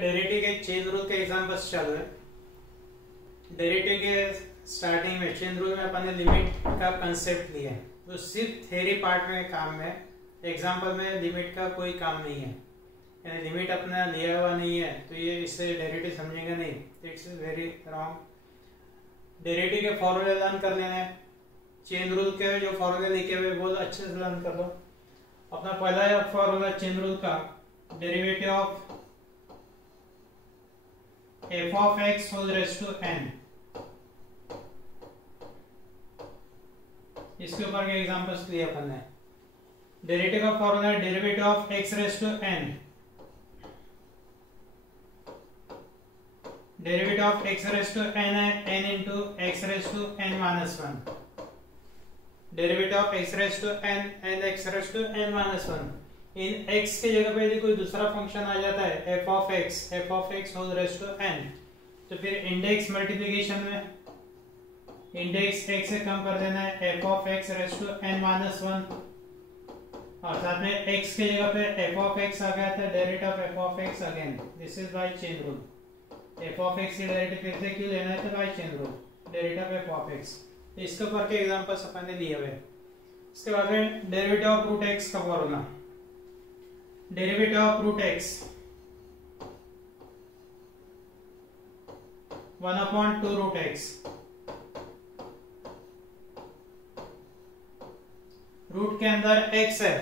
Derivative के chain rule के examples चालू है। डेरिवेटिव के स्टार्टिंग में चेन रूल में अपन ने लिमिट का कंसेप्ट लिया है, तो सिर्फ थ्योरी पार्ट में काम है। एग्जांपल में लिमिट का कोई काम नहीं है, यानी लिमिट अपना लिया हुआ नहीं है तो ये इससे डेरिवेटिव समझेगा नहीं, इट्स वेरी रॉन्ग। डेरिवेटिव के फॉर्मूले लर्न कर लेना है, चेन रूल के जो फॉर्मूले लिखे हुए बहुत अच्छे से लर्न कर लो। अपना पहला फॉर्मूला चेन रूल का, derivative of f of x whole raised to n। इसके ऊपर के एग्जांपल्स लिए अपन ने। डेरिवेटिव का फॉर्मूला है derivative of x raised to n, derivative of x raised to n है n into x raised to n minus 1, derivative of x raised to n and x raised to n minus 1। इन x की जगह पे यदि कोई दूसरा function आ जाता है f of x whole raised to n, तो फिर इंडेक्स मल्टीप्लिकेशन में इंडेक्स x से कम कर देना है f of x raised to n minus 1, और साथ में x की जगह पे f of x आ गया था, derivative of f of x again, this is by chain rule. f of x की डेरिवेटिव फिर से क्यों लेना है, तो by chain rule, derivative of f of x। इसके ऊपर के एग्जांपल्स अपन ने लिए हुए। इसके बाद में डेरिवेटिव ऑफ रूट x का formula, derivative of root x 1/2 root x, root के अंदर x है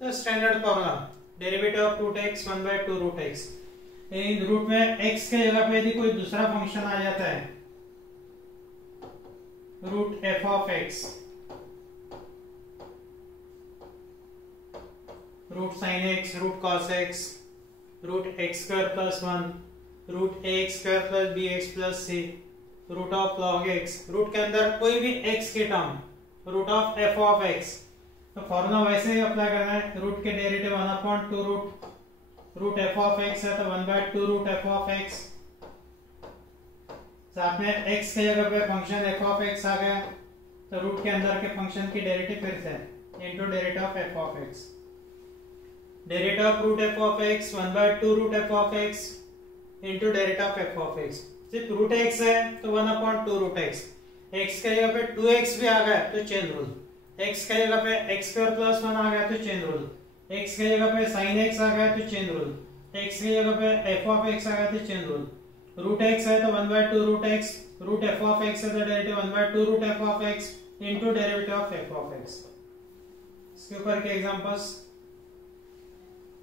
तो standard formula derivative of root x 1/2 root x। इन रूट में x के जगह पे यदि कोई दूसरा फंक्शन आ जाता है, root f of x, root sine x, root cos x, root x square plus 1, root ax square plus bx plus c, root of log x, root के अंदर कोई भी x के term, root of f of x। तो formula वैसे ही apply करना है, रूट के derivative 1/2 root f of x है तो 1/2 रूट f of x, साथ में x के जगह पे फंक्शन f of x आ गया तो रूट के अंदर के फंक्शन की डेरिवेटिव फिर से into derivative of f of x, derivative of root f of x 1/2 root f of x into derivative of f of x। सिर्फ रूट x है तो 1/2 रूट x, x के जगह पे 2x भी आ गया तो चेन रूल, x के जगह पे x स्क्वायर प्लस 1 आ गया तो चेन रूल, x के जगह पे sin x आ गया तो चेन रूल, x की जगह पे f of x आ गया तो चेन रूल, रूट x है तो 1/2 root x, root f of x है तो derivative 1/2 root f of x into derivative of f of x। इसके ऊपर के एग्जांपल्स,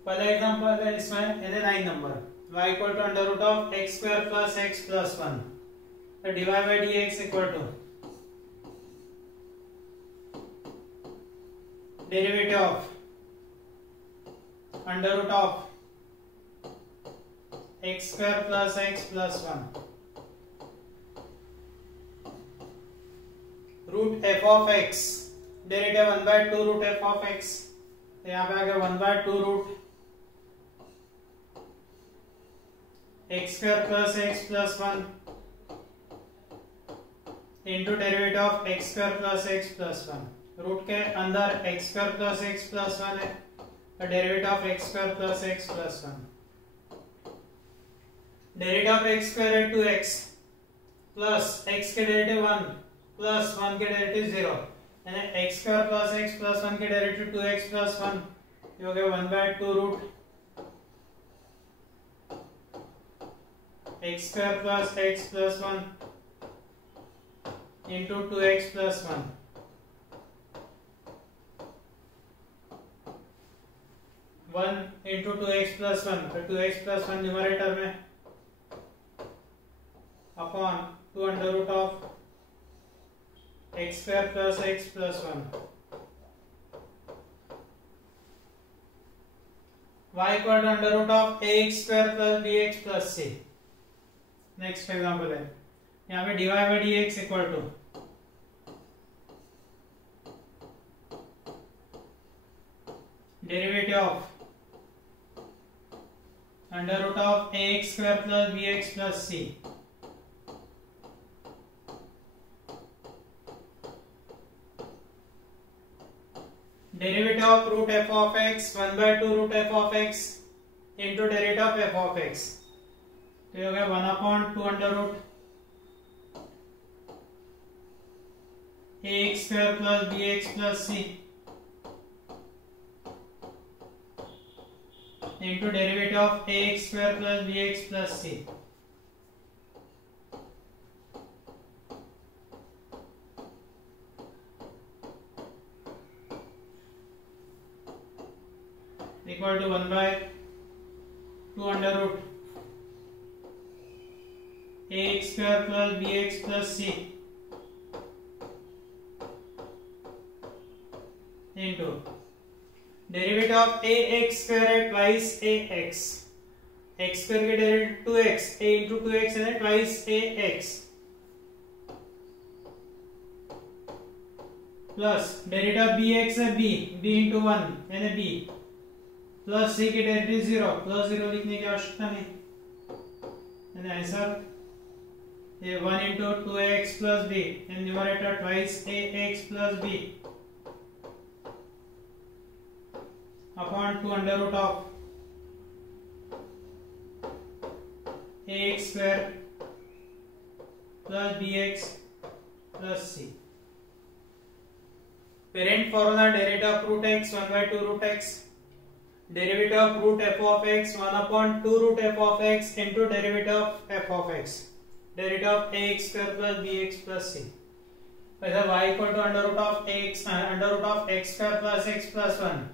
पहला एग्जांपल है इसमें ये 9 number, y equal to under root of x square plus x plus 1, तो dy by dx equal to derivative of under root of x square plus x plus 1, root f of x, derivative 1/2 root f of x, यहाँ पे आ गया 1/2 root x square plus x plus 1 into derivative of x square plus x plus 1, root के अंदर x square plus x plus 1 है तो derivative of x square plus x plus 1, derivative of x square है 2x plus x के derivative 1 plus 1 के derivative 0, यानी x square plus x plus 1 के derivative 2x plus 1, ये हो गया 1/2 root x square plus x plus 1 into 2x plus 1, 1 into 2x plus 1, तो 2x plus 1 numerator में upon 2 under root of x square plus x plus 1, y equal to under root of ax square plus bx plus c। Next example है, यहाँ पे dy by dx equal to derivative of under root of ax square plus bx plus c, derivative of root f of x 1/2 root f of x into derivative of f of x। तो ये हो गया 1/2 under root ax square plus bx plus c into derivative of ax square plus bx plus c. Equal to 1/2 under root ax square plus bx plus c into derivative of ax square है twice ax, x square के derivative 2x, a into 2x है twice ax plus derivative of bx है b into 1 यानी b plus c के derivative 0 plus 0 लिखने की आवश्यकता नहीं यानी आंसर ये 1 into 2x plus b and numerator twice ax plus b upon 2 under root of ax square plus bx plus c. Parent formula derivative of root x 1/2 root x, derivative of root f of x 1/2 root f of x into derivative of f of x, derivative of ax square plus bx plus c. वैसे y equal to under root of x square plus x plus 1.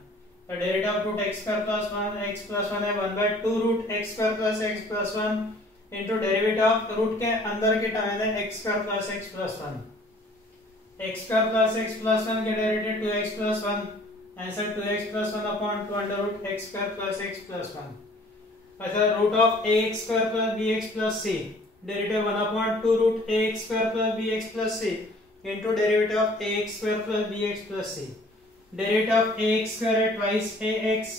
The derivative of root x square plus 1 x plus 1 है 1/2 root x square plus x plus 1 into derivative of root के अंदर के term है x square plus x plus 1. x square plus x plus 1 के derivative 2x plus 1 answer 2x plus 1 upon 2 under root x square plus x plus 1. अच्छा root of ax square plus bx plus c derivative 1/2 root ax square plus bx plus c into derivative of ax square plus bx plus c. Derivative of ax square है twice ax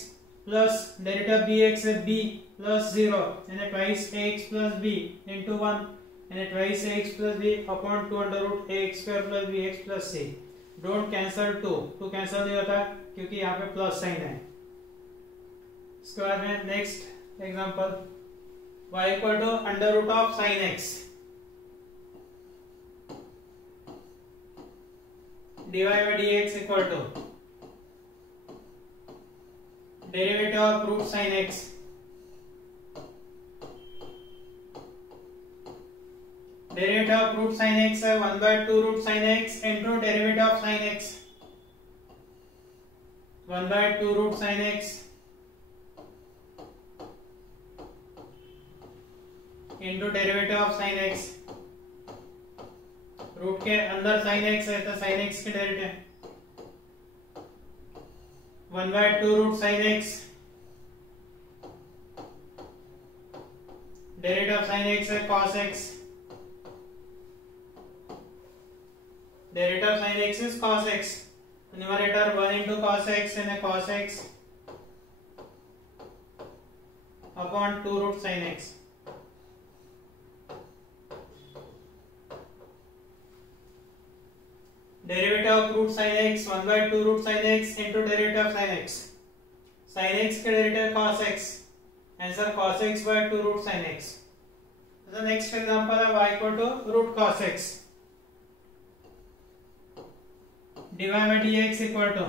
plus derivative of bx है b plus 0 यानी twice ax plus b into 1 यानी twice ax plus b upon 2 under root ax square plus bx plus c. Don't cancel 2 cancel नहीं होता क्योंकि यहाँ पे plus sign है. इसके बाद में next example y equal to under root of sine x dy by dx equal to derivative of root sine x derivative of root sine x है 1/2 root sine x into derivative of sine x 1/2 root sine x into derivative of sine x. Root के अंदर sine x है तो sine x के derivative 1/2 root sine x derivative of sine x है cos x derivative of sine x is cos x. Numerator 1 into cos x and cos x upon 2 root sin x. Derivative of root sine x 1/2 root sine x into derivative of sine x. Sine x का derivative cos x answer cos x by 2 root sine x. तो next example है y equal to root cos x dy by dx equal to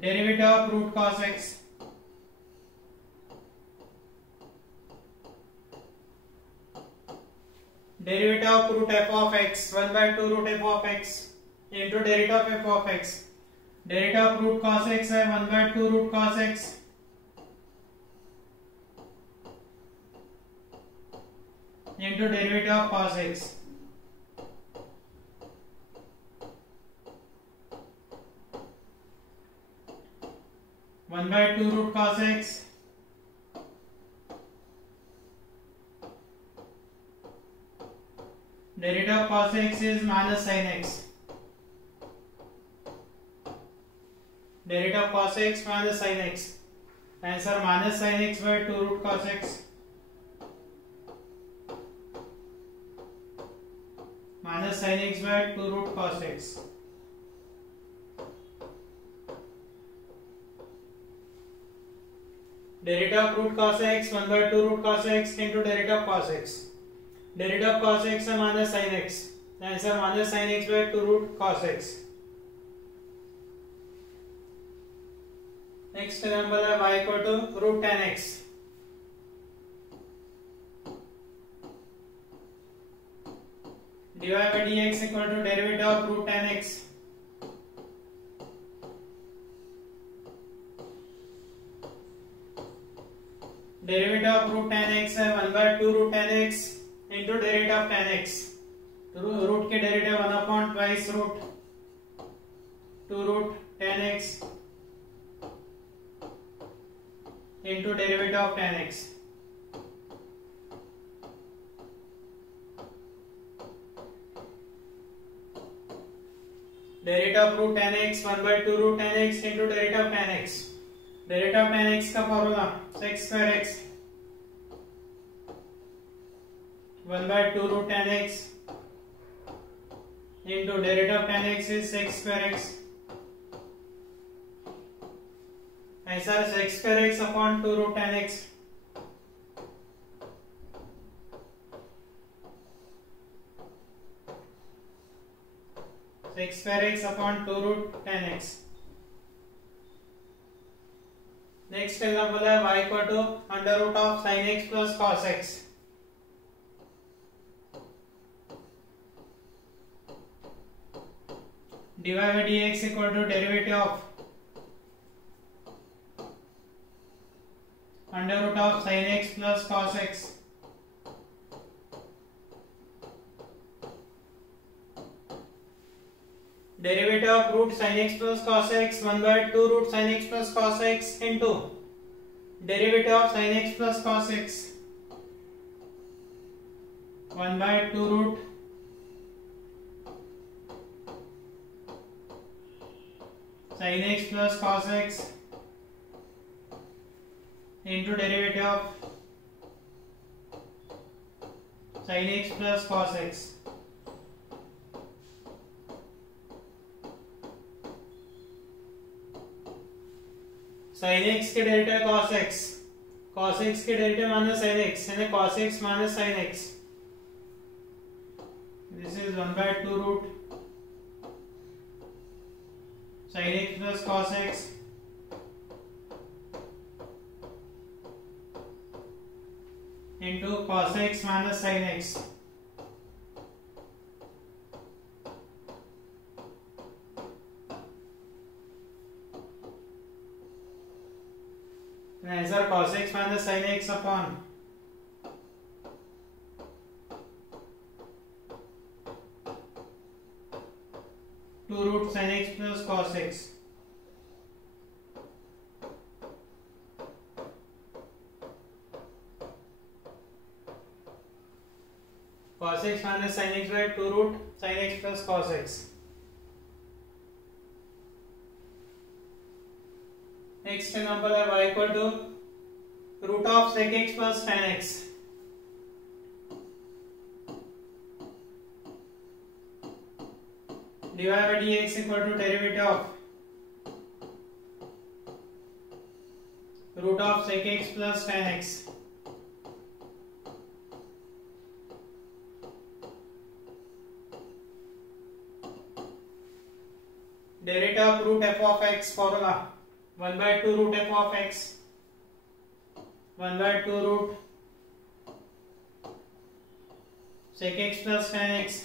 derivative of root cos x derivative of root f of x 1/2 root f of x into derivative of f of x. Derivative of root cos x है 1/2 root cos x into derivative of cos x. One by two root cos x derivative of cos x is minus sin x. Derivative of cos x minus sin x. Answer minus sin x by 2 root cos x. minus sin x by 2 root cos x. Derivative of root cos x 1 by 2 root cos x into derivative of cos x. Derivative of cos x है minus sin x. Answer minus sin x by 2 root cos x. Next example है y equal to root tan x. dy by dx equal to derivative of root tan x. Derivative of root tan x है 1 by 2 root tan x into derivative of tan x. तो root के derivative 1 upon twice root 2 root tan x into derivative of tan x. Derivative of root tan x 1 by 2 root tan x into derivative of tan x. Derivative of tan x का formula sec square x 1 by 2 root tan x into derivative of tan x is sec square x. ऐसा sec square x upon 2 root tan x. Sec square x upon 2 root tan x. Next example है y equal to under root of sin x plus cos x. dy by dx equal to derivative of under root of sin x plus cos x. Derivative of root sin x plus cos x 1 by 2 root sin x plus cos x into derivative of sin x plus cos x 1 by 2 root sin x plus cos x into derivative of sin x plus cos x. sin x के derivative cos x, cos x के derivative minus sin x, यानी cos x minus sin x. This is 1 by 2 root sin x plus cos x into cos x minus sin x. Answer cos x minus sin x upon 2 root sin x plus cos x. Cos x minus sin x by 2 root sin x plus cos x. Next example है y equal to root of sec x plus tan x. dy by dx equal to derivative of root of sec x plus tan x. Derivative of root f of x formula 1 by 2 root f of x 1 by 2 root sec x plus tan x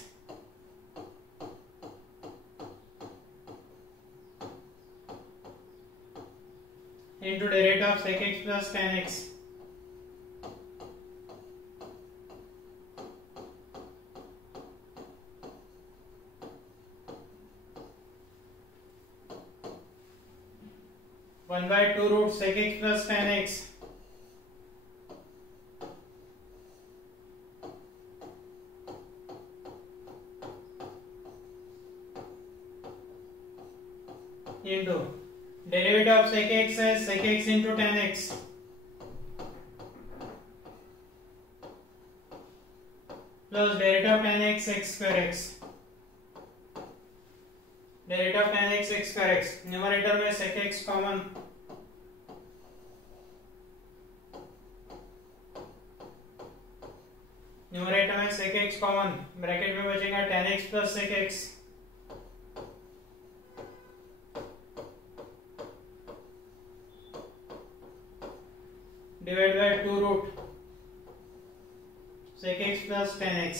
into derivative of sec x plus tan x. One by 2 root sec x plus tan x into derivative of sec x as sec x into tan x plus derivative of tan x x square x. Derivative of tan x x square x. Numerator में sec x common numerator में sec x common, bracket में बचेगा tan x plus sec x divide by 2 root sec x plus tan x।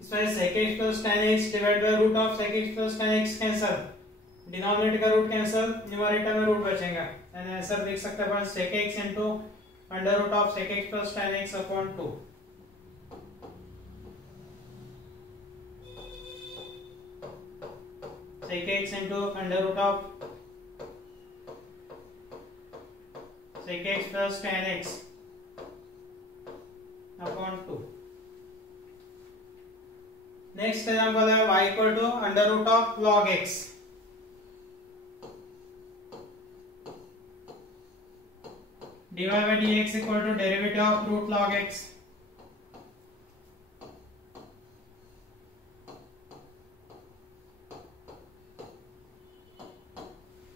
इसमें sec x plus tan x divide by root of sec x plus tan x cancel, denominator का root cancel, numerator में root बचेगा, and answer देख सकते हैं अपन sec x into under root of sec x plus tan x upon 2। sec x into under root of sec x plus tan x upon 2। Next example है y equal to under root of log x। dy by dx equal to derivative of root log x।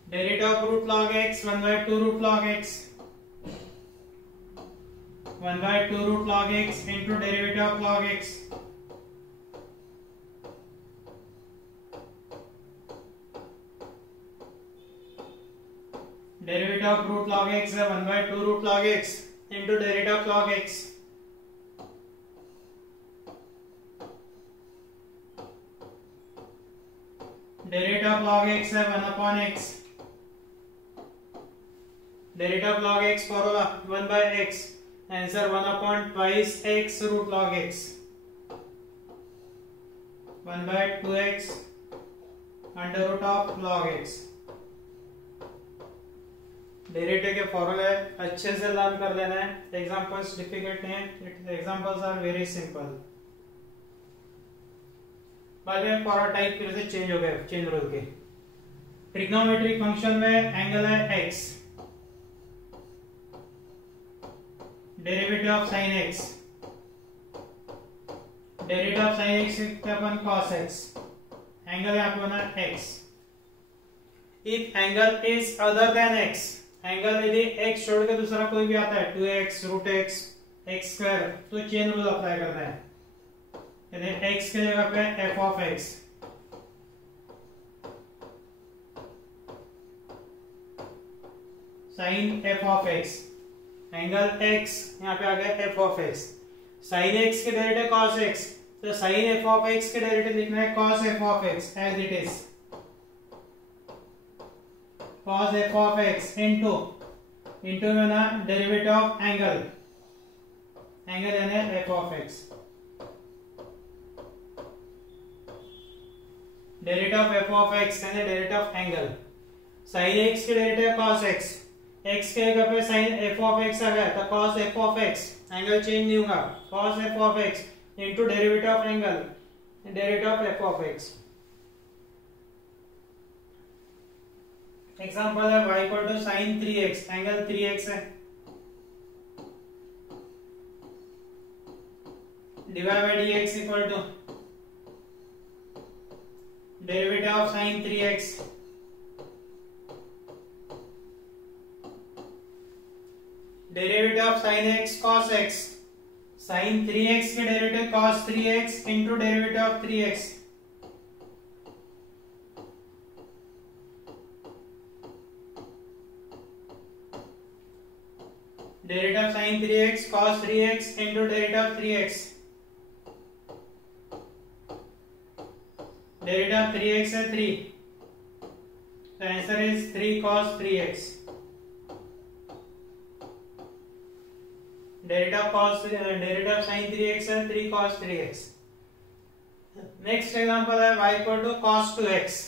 Derivative of root log x 1/2 root log x, 1/2 root log x into derivative of log x। Derivative of root log x है 1/2 root log x into derivative of log x। Derivative of log x है 1/x। Derivative of log x formula 1/x, answer 1/2 x root log x, 1/2x under root of log x। Derivative के फॉर्मूले अच्छे से learn कर लेना है, examples difficult नहीं है, एग्जांपल्स आर वेरी सिंपल। बाद में फॉरवर्ड टाइप फिर से चेंज हो गया, चेंज रूल के। ट्रिग्नोमेट्रिक फंक्शन में एंगल है x, derivative of sin x, derivative of sin x से अपन cos x, एंगल यहाँ पे बना x। If angle is other than x, angle यदि x छोड़ के दूसरा कोई भी आता है 2x, रूट x, x स्क्वायर, तो चेन रूल अप्लाई करना है। यदि x के जगह पे f of x, sin f of x, angle x यहाँ पे आ गया f of x, sin x के डेरिवेटिव cos x, तो sin f ऑफ x के डेरिवेटिव लिखना है cos f of x as it is, cos f of x into में ना डेरिवेटिव ऑफ एंगल, एंगल यानी f of x, derivative of f of x यानी derivative of angle, sin x के derivative cos x, x के जगह पे sin f of x आ गया तो cos f of x, angle change नहीं होगा, cos f of x into derivative of angle, derivative of f of x। Example है y equal to sin 3x, angle 3x है, divide by dx equal to derivative of sin 3x, derivative of sin x cos x, sin 3x के derivative cos 3x into derivative of 3x, derivative of sin 3x cos 3x into derivative of 3x, derivative of 3x है 3, तो answer is 3 cos 3x। Derivative of sin 3x है 3 cos 3x। Next example है y equal to cos 2x,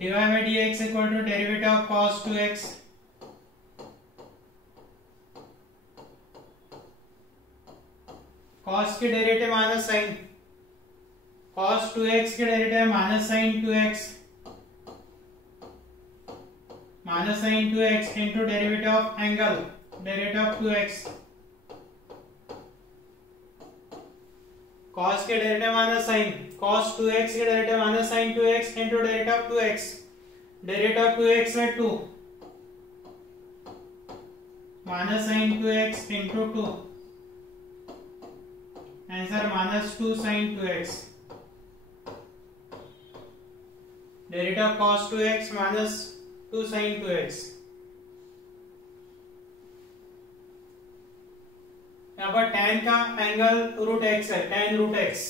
dy by dx equal to derivative of cos 2x, cos के derivative minus sine, cos 2x के derivative minus sine 2x, minus sine 2x into derivative of angle, derivative of 2x, cos के derivative minus sine, cos 2x के derivative minus sine 2x into derivative of 2x, derivative of 2x है 2 minus sine 2x into 2, answer minus 2 sine 2x, derivative of cos 2x minus 2 sine 2x। यहाँ पर tan का angle root x है, tan root x,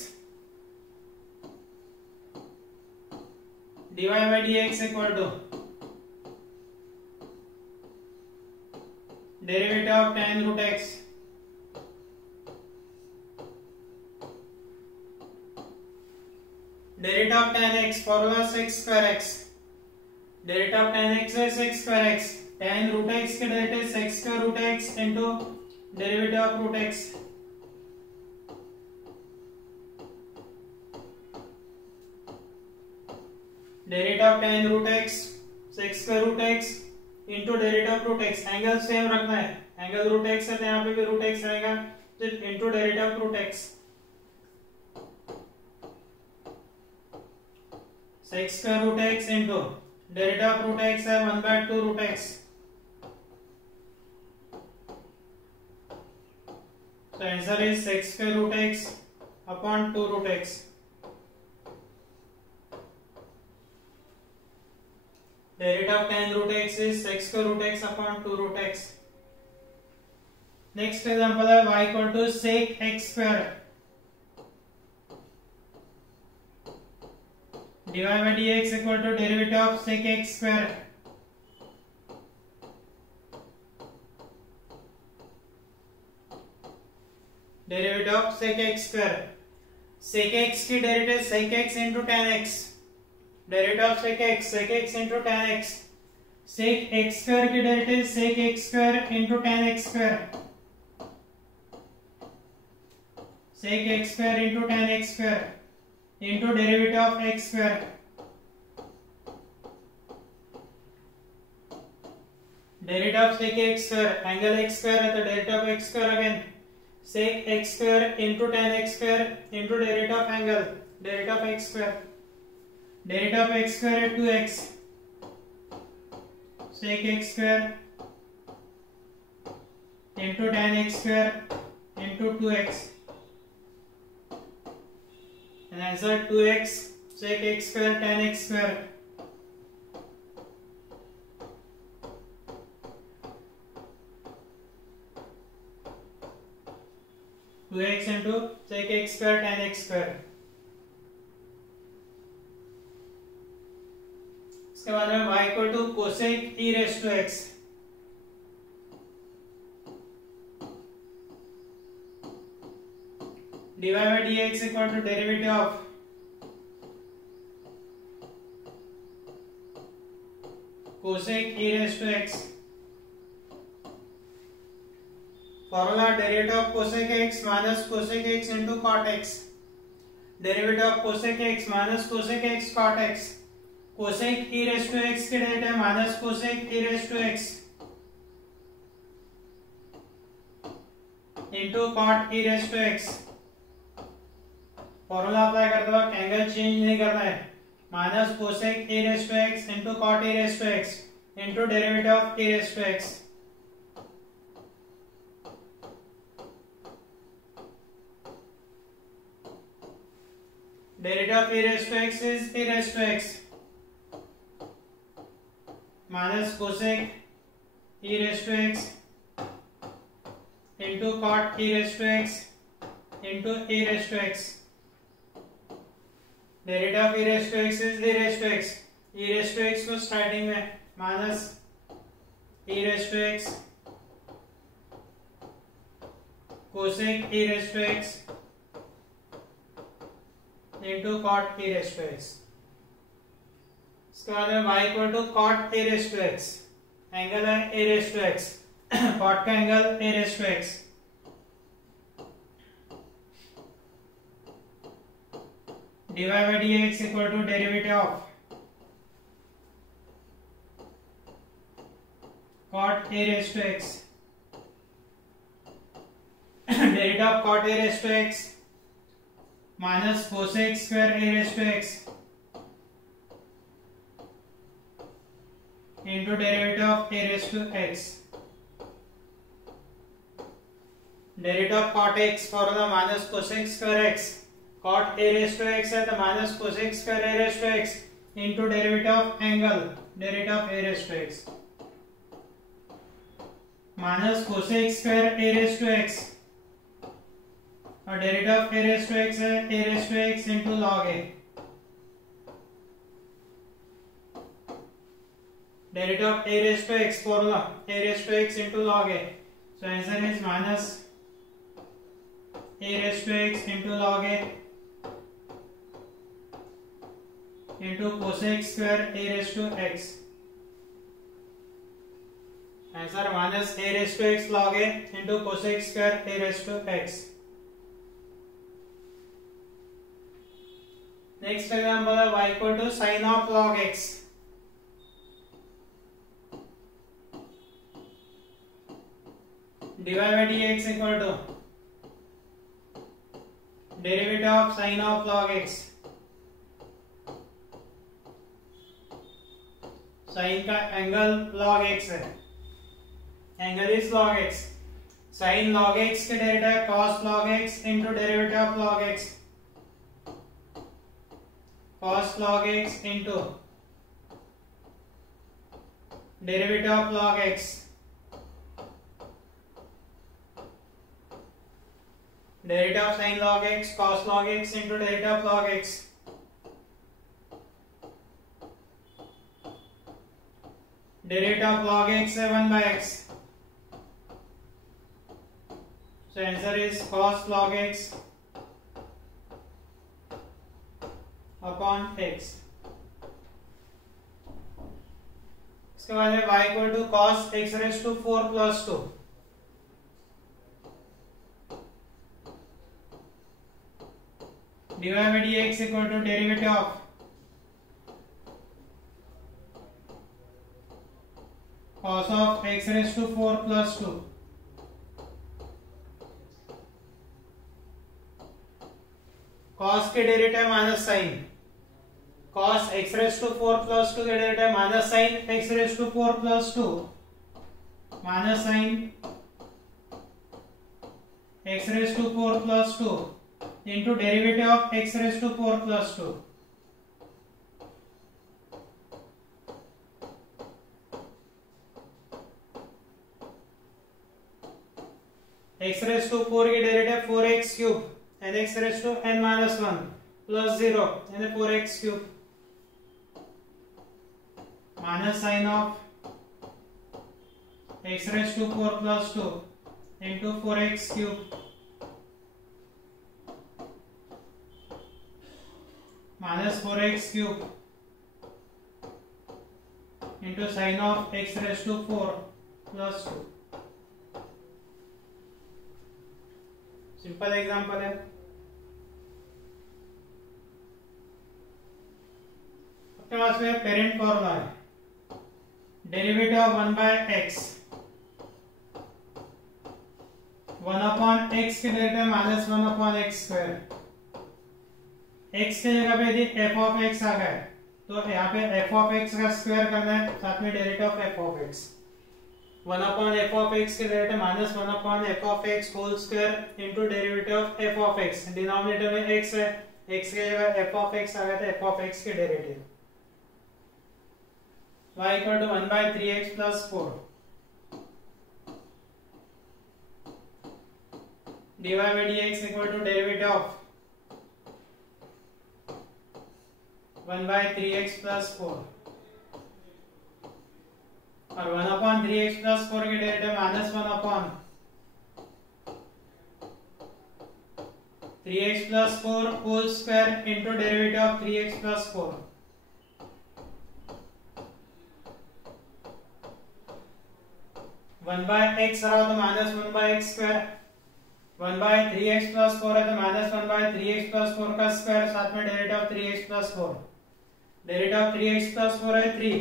dy by dx equal to derivative of tan root x derivative of tan x, formula sec square x, derivative of tan x है sec square x, tan root x के derivative sec square root x into derivative of root x, derivative of tan root x sec square root x into derivative of root x, angle same रखना है, angle root x है तो यहाँ पे भी root x रहेगा, तो into derivative of root x, sec square root x into derivative of root x है 1/2 root x, so answer is sec square root x upon 2 root x। Derivative of tan root x is sec square root x upon 2 root x। Next example है y equal to sec x square dy by dx equal to derivative of sec x square, derivative of sec x square, sec x की derivative sec x into tan x, derivative of sec x into tan x, sec x square की derivative sec x square into tan x square, sec x square into tan x square into derivative of x square, derivative of sec x square, angle x square है तो derivative of x square again sec x square into tan x square into derivative of angle, derivative of x square, derivative of x square है 2x, sec x square into tan x square into 2x, and answer 2x sec x square tan x square, two x into sec x square tan x square। इसके बाद में y equal to cosec e raised to x, dy by dx equal to derivative of cosec e raised to x, formula derivative of cosec x minus cosec x into cot x, derivative of cosec x minus cosec x cot x, cosec e raised to x के derivative minus cosec e raised to x into cot e raised to x, formula apply करते वक्त angle change नहीं करना है, minus cosec e raised to x into cot e raised to x into derivative of e raised to x, derivative of e raised to x is e raised to x minus cosec e raised to x into cot e raised to x into e raised to x, derivative of e raised to x is e raised to x, e raised to x को starting में minus e raised to x cosec e raised to x into cot e raised to x, इसके बाद में y equal to cot a raised to x, angle है a raised to x, cot का angle a raised to x, dy by dx equal to derivative of cot a raised to x, derivative of cot a raised to x minus cosec square a raise to x into derivative of a raised to x. Derivative of cot x formula minus cosec square x. Cot a raised to x है तो minus cosec square a raised to x into derivative of angle derivative of a raised to x minus cosec square a raised to x और derivative of a raised to x है a raised to x into log a. Derivative of a raised to x formula a raised to x into log a. So answer is minus a raised to x into log a into cosec square a raised to x. Answer minus a raised to x log a into cosec square a raised to x. Next example है y equal to sin of log x. dy by dx equal to derivative of sin of log x. sin का angle log x है, angle is log x. sin log x के derivative cos log x into derivative of log x. cos log x into derivative of log x. Derivative of sin log x cos log x into derivative of log x. Derivative of log x है 1 by x. So answer is cos log x upon x. इसके बाद है y equal to cos x raised to 4 plus 2. dy by dx equal to derivative of cos of x raised to 4 plus 2. cos के derivative minus sine, cos x raised to 4 plus 2 के derivative minus sine x raised to 4 plus 2 minus sine x raised to 4 plus 2 into derivative of x raised to 4 plus 2. x raised to 4 की derivative 4x cube and x raised to n minus 1 plus 0 and 4x cube minus sin of x raised to 4 plus 2 into 4x cube minus 4x cube into sin of x raised to 4 plus 2. Simple example है. अपने पास में parent formula है, derivative of 1 by x 1 upon x के derivative minus 1 upon x square. x के जगह पे यदि f of x आ गया तो यहाँ पे f of x का स्क्वायर करना है, साथ में derivative of f of x. 1 upon f of x के derivative minus 1 upon f of x whole square into derivative of f of x. Denominator में x है, x के जगह f of x आ गया तो f of x के derivative y equal to 1 by 3x plus 4 dy by dx equal to derivative of 1 by 3x plus 4 और 1 upon 3x plus 4 के derivative minus 1 upon 3x plus 4 whole square into derivative of 3x plus 4. 1 by x रहा तो minus 1 by x square. 1 by 3x plus 4 है तो minus 1 by 3x plus 4 का square, साथ में derivative of 3x plus 4. Derivative of 3x plus 4 है 3.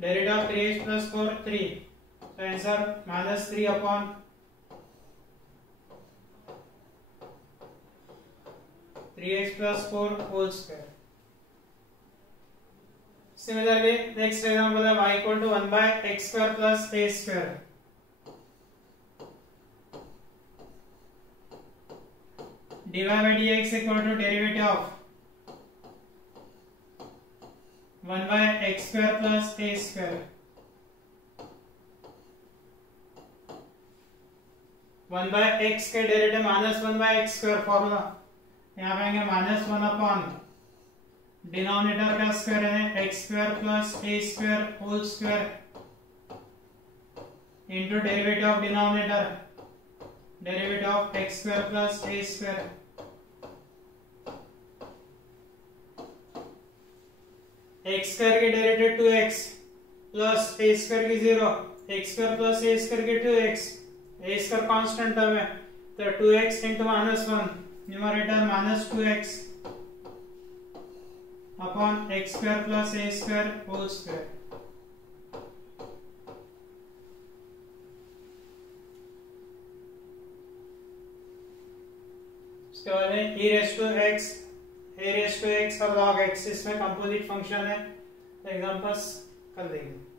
Derivative of 3x plus 4 3 तो answer -3 upon 3x plus 4 whole square. Similarly, next example है y equal to 1 by x square plus a square. dy by dx equal to derivative of 1 by x square plus a square. 1 by x के derivative -1 by x square formula यहाँ पे आएंगे -1 upon denominator का square है x square plus a square whole square into derivative of denominator derivative of x square plus a square. x square की derivative 2x plus a square की 0, x square plus a square की 2x, a square constant term है तो 2x into -1 numerator -2x upon x square plus a square whole square. उसके बाद है e raised to x और log x, इसमें composite function है, एग्जांपल्स कर देंगे.